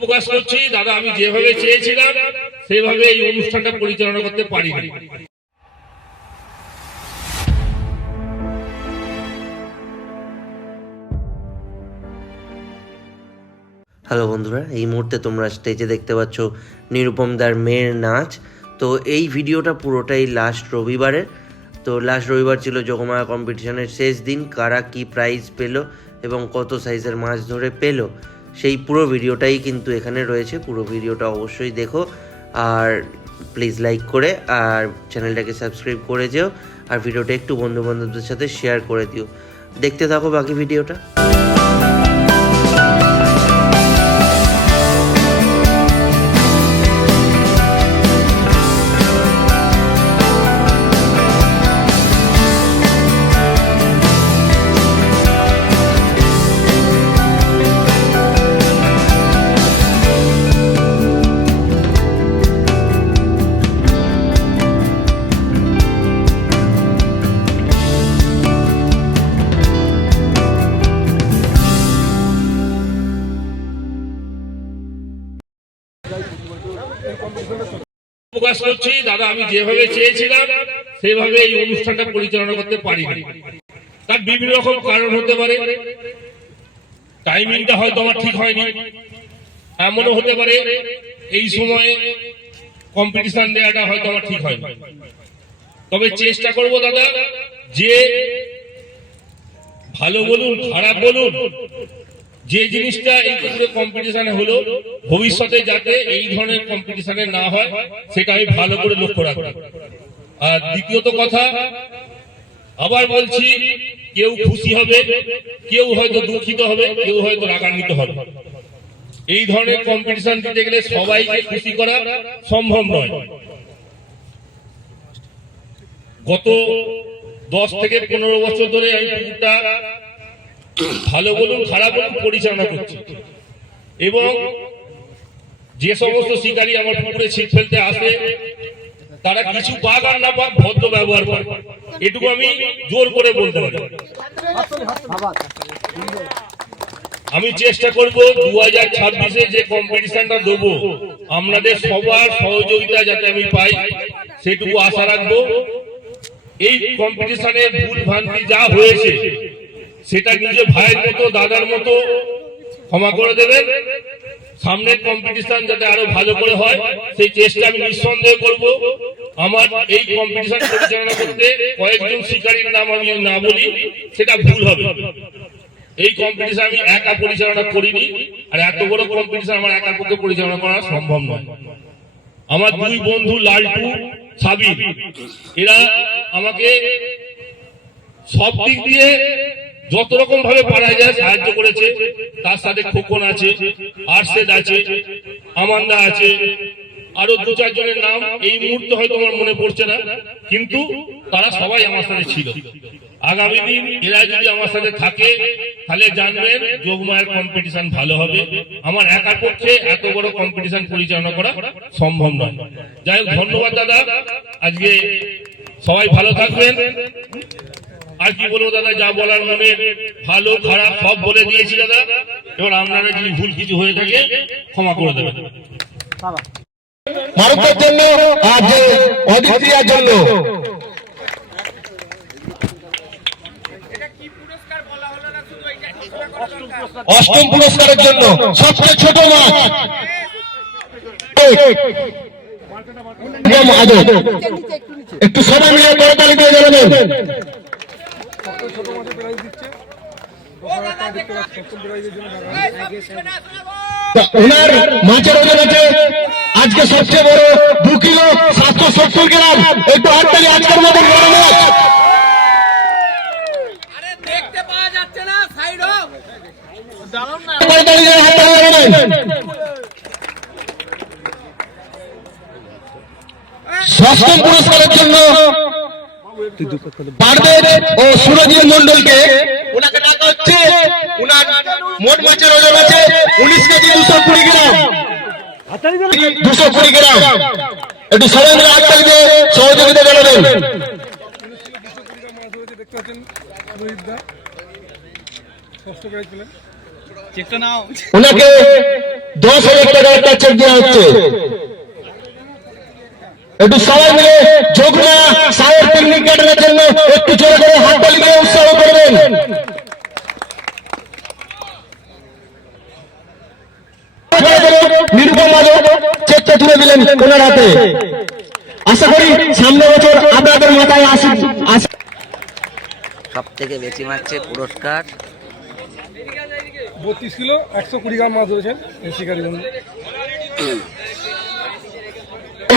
প্রকাশ করছি, দাদা, আমি যেভাবে চেয়েছিলাম, সেভাবে এই অনুষ্ঠানটা পরিচালনা করতে পারিনি। হ্যালো বন্ধুরা, এই মুহূর্তে তোমরা স্টেজে দেখতে পাচ্ছ নিরুপম দার মেয়ের নাচ। তো এই ভিডিওটা পুরোটাই লাস্ট রবিবারের। তো লাস্ট রবিবার ছিল যোগমায়া কম্পিটিশনের শেষ দিন, কারা কি প্রাইজ পেল এবং কত সাইজের মাছ ধরে পেল। সেই পুরো ভিডিওটাই কিন্তু এখানে রয়েছে। পুরো ভিডিওটা অবশ্যই দেখো। আর প্লিজ লাইক করে, আর চ্যানেলটাকে সাবস্ক্রাইব করে যেও, আর ভিডিওটা একটু বন্ধু বান্ধবদের সাথে শেয়ার করে দিও। দেখতে থাকো বাকি ভিডিওটা। প্রকাশ করছি, দাদা, আমি যেভাবে চেয়েছিলাম, সেভাবে এই অনুষ্ঠানটা পরিচালনা করতে পারিনি। তার বিভিন্ন রকম কারণ হতে পারে। টাইমিংটা হয়তো আমার ঠিক হয়নি। এমনও হতে পারে, এই সময়ে কম্পিটিশন দেওয়াটা হয়তো আমার ঠিক হয়নি। তবে চেষ্টা করব, দাদা, যে ভালো বলুন, খারাপ বলুন যে জিনিসটা এই কম্পিটিশনে হলো, ভবিষ্যতে যাতে এই ধরনের কম্পিটিশনে না হয়, সেটা আমি ভালো করে লক্ষ্য রাখব। আর দ্বিতীয়ত কথা, আবার বলছি, কেউ খুশি হবে, কেউ হয়তো দুঃখিত হবে, কেউ হয়তো রাগান্বিত হবে। এই ধরনের কম্পিটিশন দিতে গেলে সবাইকে খুশি করা সম্ভব নয়। গত দশ থেকে পনেরো বছর ধরে আমি পুকুরটা ভালো বলুন, খারাপ বলুন, পরিচালনা করছি। এবং যে সমস্ত শিকারী আমার পুকুরে ছিপ ফেলতে আসে, তারা কিছু পাক আর না পাক ভদ্র ব্যবহার করে। এটুকু আমি জোর করে বলতে পারি। আমি চেষ্টা করব দু হাজার ছাব্বিশে যে কম্পিটিশনটা দেবো, আপনাদের সবার সহযোগিতা যাতে আমি পাই, সেটুকু আশা রাখব। এই কম্পিটিশনে ভুল ভ্রান্তি যা হয়েছে সেটা নিজে ভাইয়ের মতো, দাদার মতো? ক্ষমা করে দেবেন। সামনের কম্পিটিশন যাতে আরও ভালো করে হয়, সেই চেষ্টা আমি নিঃসন্দেহ করব। আমার এই কম্পিটিশন পরিচালনা করতে কয়েকজন শিকারীর নাম আমি না বলি, সেটা ভুল হবে। এই কম্পিটিশন আমি একা পরিচালনা করিনি, আর এত বড় কম্পিটিশন আমার একার পক্ষে পরিচালনা করা সম্ভব নয়। আমার দুই বন্ধু লালটু, সাবির, এরা আমাকে সব দিক দিয়ে যত রকম ভাবে পারা যায় সাহায্য করেছে, তার সাথে খোকন আছে, আরশেদ আছে, আমান্দা আছে, আরও দু চারজনের নাম এই মুহূর্তে হয়তো আমার মনে পড়ছে না, কিন্তু তারা সবাই আমার সাথে ছিল। আগামী দিন এরা যদি আমার সাথে থাকে, তাহলে জানবেন যোগমায়ের কম্পিটিশন ভালো হবে। আমার একার পক্ষে এত বড় কম্পিটিশন পরিচালনা করা সম্ভব নয়। যাই হোক, ধন্যবাদ দাদা। আজকে সবাই ভালো থাকবেন। আর কি বলব দাদা, যা বলার মনে, ভালো, খারাপ সব বলে দিয়েছি দাদা। এবার আপনারা যদি ভুল কিছু হয়ে থাকে, ক্ষমা করে দেবেন। ভারতের জন্য আর যে অদিত্রিয়ার জন্য। অষ্টম পুরস্কারের জন্য, সবচেয়ে ছোট মাছ। একটু সবাই মিলে করতালি দিয়ে জানাবেন তা ওনার মাছের ওজন আছে আজকে সবচেয়ে বড় দু কিলো সাতশো সত্তর গ্রাম একটু হাততালি আজকের মতো বড় মাছ দেখতে পাওয়া যাচ্ছে না সাইড ষষ্ঠ পুরস্কারের জন্য পারভেজ ও সুরজিৎ মন্ডলকে ওনাকে ডাকা হচ্ছে। ওনার মোট মাছের ওজন আছে উনিশ কেজি দুশো কুড়ি গ্রাম। দুশো কুড়ি গ্রাম। একটু সবাই মিলে দিয়ে সহযোগিতা জানাবেন। ওনাকে দশ হাজার টাকা একটা চেক দেওয়া হচ্ছে। একটু সবাই মিলে যোগনা সায়ের পিকনিক গার্ডেনের জন্য একটু জোরে করে হাততালি দিয়ে উৎসাহ করবেন। নিরুপম মাধব চেকটা তুলে দিলেন ওনার হাতে। আশা করি সামনে বছর আপনাদের মাথায় আসুন সব থেকে বেশি মারছে পুরস্কার। বত্রিশ কিলো একশো কুড়ি গ্রাম মাছ শিকারি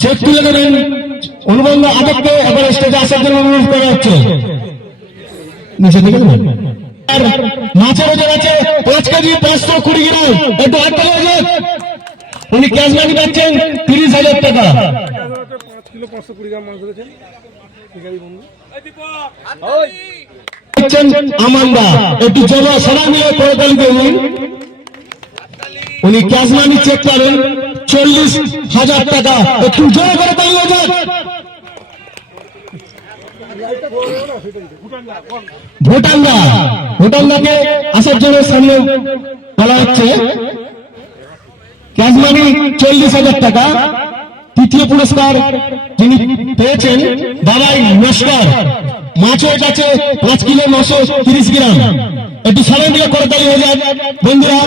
চেক তুলে দেবেন অনুবন্ধ আবেগকে এবার স্টেজে আসার জন্য অনুরোধ করা হচ্ছে। নিচে মাছের ওজন আছে। পাঁচশো কুড়ি একটু হাত তালি উনি ক্যাশ মানি পাচ্ছেন তিরিশ হাজার টাকা। একটু উনি ক্যাশ মানি চেক করেন। চল্লিশ হাজার টাকা। একটু জোরে করে তালি হয়ে যাক। ভুটানদা ভুটানদাকে আসার জন্য সামনে বলা হচ্ছে। ক্যাশ মানি চল্লিশ হাজার টাকা। তৃতীয় পুরস্কার যিনি পেয়েছেন, বাবাই নস্কর। মাছের কাছে পাঁচ কিলো নশো তিরিশ গ্রাম। একটু সবাই করে তালি হয়ে যায় বন্ধুরা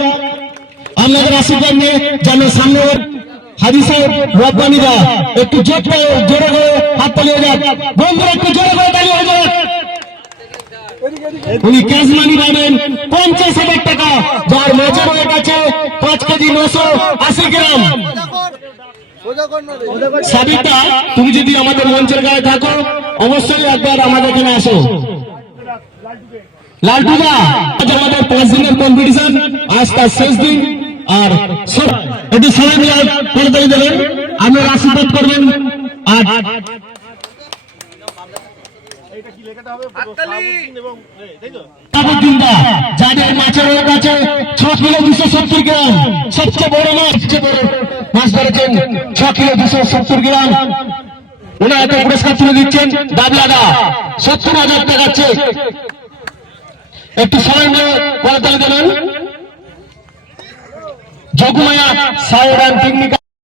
আপনাদের আশীর্বাদ নিয়ে যেন সামনে সাহেব রব্বানিরা একটু জোর করে জোরে করে হাত তালি হয়ে যাক। বন্ধুরা, একটু জোরে করে তালি হয়ে যাক। উনি ক্যাশ মানি পাবেন পঞ্চাশ হাজার টাকা, যার মাছের ওয়েট আছে পাঁচ কেজি নশো আশি গ্রাম। সাবিতা, তুমি যদি আমাদের মঞ্চের গায়ে থাকো, অবশ্যই একবার আমাদের এখানে আসো। লালটুদা, আজ আমাদের পাঁচ দিনের কম্পিটিশন আজ তার শেষ দিন। আর একটু সবাই মিলে দেবেন আপনার আশীর্বাদ করবেন। আর যাদের ছ কিলো দুশো সত্তর গ্রাম। সবচেয়ে বড় মাছ মাছ ধরেছেন ছ কিলো দুশো সত্তর গ্রাম। ওনার একটা পুরস্কার তুলে দিচ্ছেন। দাবলাদা সত্তর হাজার টাকা একটু সময় নিয়ে করতালি দেবেন जोगुमया सायरान टीम निकाल